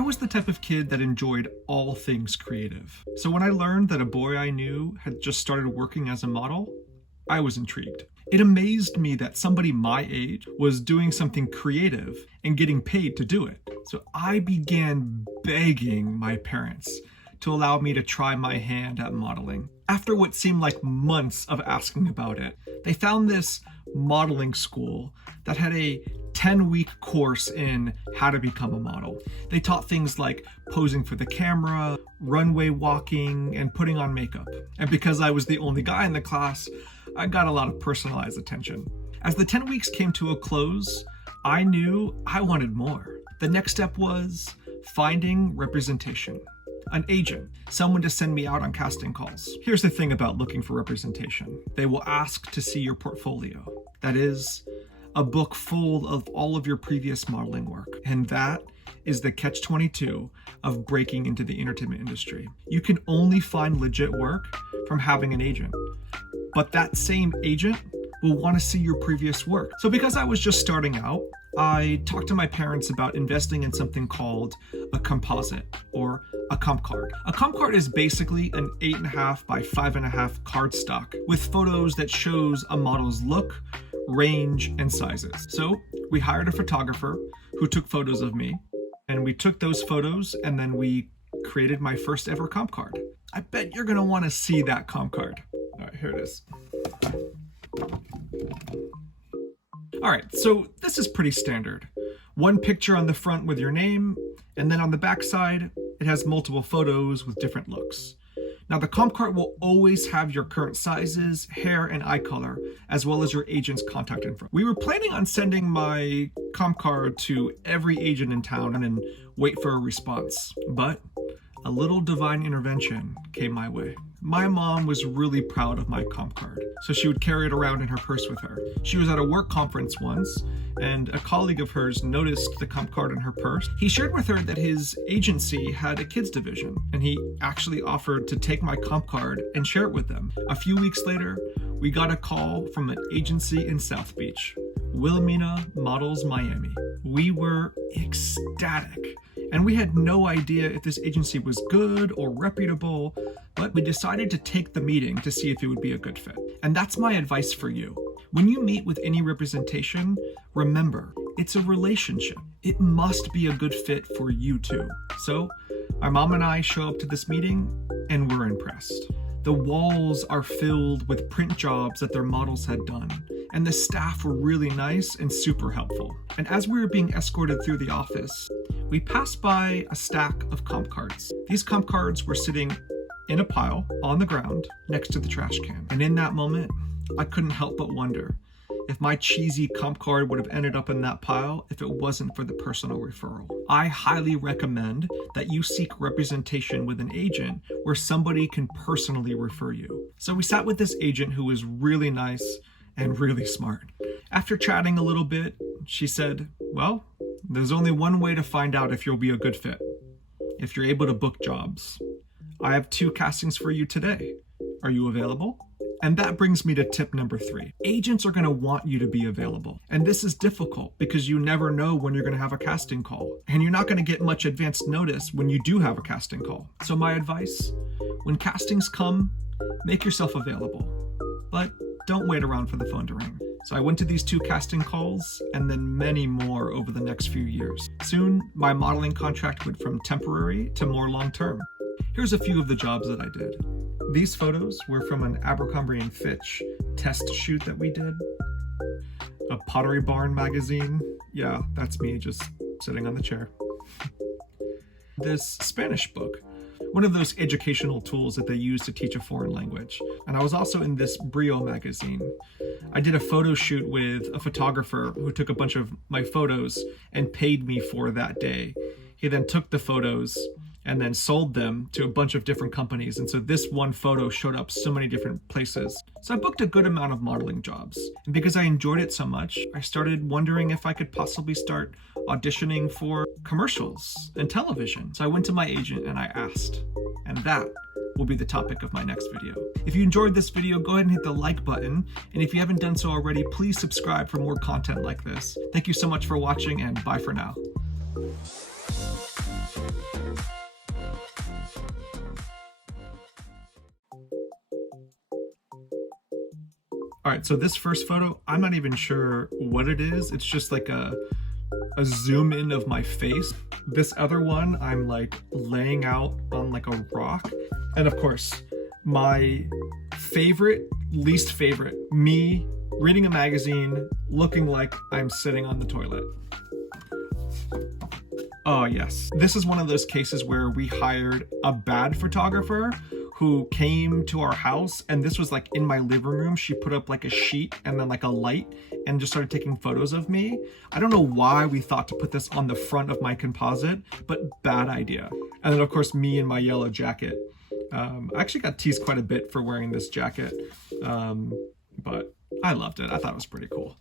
I was the type of kid that enjoyed all things creative. So when I learned that a boy I knew had just started working as a model, I was intrigued. It amazed me that somebody my age was doing something creative and getting paid to do it. So I began begging my parents to allow me to try my hand at modeling. After what seemed like months of asking about it, they found this modeling school that had a 10-week course in how to become a model. They taught things like posing for the camera, runway walking, and putting on makeup. And because I was the only guy in the class, I got a lot of personalized attention. As the 10 weeks came to a close, I knew I wanted more. The next step was finding representation. An agent, someone to send me out on casting calls. Here's the thing about looking for representation. They will ask to see your portfolio. That is, a book full of all of your previous modeling work. And that is the catch-22 of breaking into the entertainment industry. You can only find legit work from having an agent. But that same agent will want to see your previous work. So because I was just starting out, I talked to my parents about investing in something called a composite or a comp card. A comp card is basically an 8.5 by 5.5 cardstock with photos that shows a model's look, range, and sizes. So we hired a photographer who took photos of me, and we took those photos and then we created my first ever comp card. I bet you're gonna want to see that comp card. All right, here it is. All right, so this is pretty standard. One picture on the front with your name, and then on the back side, it has multiple photos with different looks. Now the comp card will always have your current sizes, hair, and eye color, as well as your agent's contact info. We were planning on sending my comp card to every agent in town and then wait for a response, but a little divine intervention came my way. My mom was really proud of my comp card, so she would carry it around in her purse with her. She was at a work conference once, and a colleague of hers noticed the comp card in her purse. He shared with her that his agency had a kids division, and he actually offered to take my comp card and share it with them. A few weeks later, we got a call from an agency in South Beach, Wilhelmina Models Miami. We were ecstatic. And we had no idea if this agency was good or reputable, but we decided to take the meeting to see if it would be a good fit. And that's my advice for you. When you meet with any representation, remember, it's a relationship. It must be a good fit for you too. So, my mom and I show up to this meeting, and we're impressed. The walls are filled with print jobs that their models had done, and the staff were really nice and super helpful. And as we were being escorted through the office, we passed by a stack of comp cards. These comp cards were sitting in a pile on the ground next to the trash can. And in that moment, I couldn't help but wonder if my cheesy comp card would have ended up in that pile if it wasn't for the personal referral. I highly recommend that you seek representation with an agent where somebody can personally refer you. So we sat with this agent who was really nice and really smart. After chatting a little bit, she said, well, there's only one way to find out if you'll be a good fit. If you're able to book jobs. I have 2 castings for you today. Are you available? And that brings me to tip number 3. Agents are going to want you to be available. And this is difficult because you never know when you're going to have a casting call. And you're not going to get much advanced notice when you do have a casting call. So my advice, when castings come, make yourself available. But don't wait around for the phone to ring. So I went to these 2 casting calls and then many more over the next few years. Soon, my modeling contract went from temporary to more long-term. Here's a few of the jobs that I did. These photos were from an Abercrombie & Fitch test shoot that we did. A Pottery Barn magazine. Yeah, that's me just sitting on the chair. This Spanish book. One of those educational tools that they use to teach a foreign language. And I was also in this Brio magazine. I did a photo shoot with a photographer who took a bunch of my photos and paid me for that day. He then took the photos and then sold them to a bunch of different companies. And so this one photo showed up so many different places. So I booked a good amount of modeling jobs. And because I enjoyed it so much, I started wondering if I could possibly start auditioning for commercials and television. So I went to my agent and I asked, and that will be the topic of my next video. If you enjoyed this video, go ahead and hit the like button. And if you haven't done so already, please subscribe for more content like this. Thank you so much for watching, and bye for now. All right, so this first photo, I'm not even sure what it is. It's just like a zoom in of my face. This other one, I'm like laying out on like a rock. And of course, my favorite, least favorite, me reading a magazine, looking like I'm sitting on the toilet. Oh yes, this is one of those cases where we hired a bad photographer who came to our house, and this was like in my living room. She put up like a sheet and then like a light and just started taking photos of me. I don't know why we thought to put this on the front of my composite, but bad idea. And then of course me in my yellow jacket. I actually got teased quite a bit for wearing this jacket, but I loved it. I thought it was pretty cool.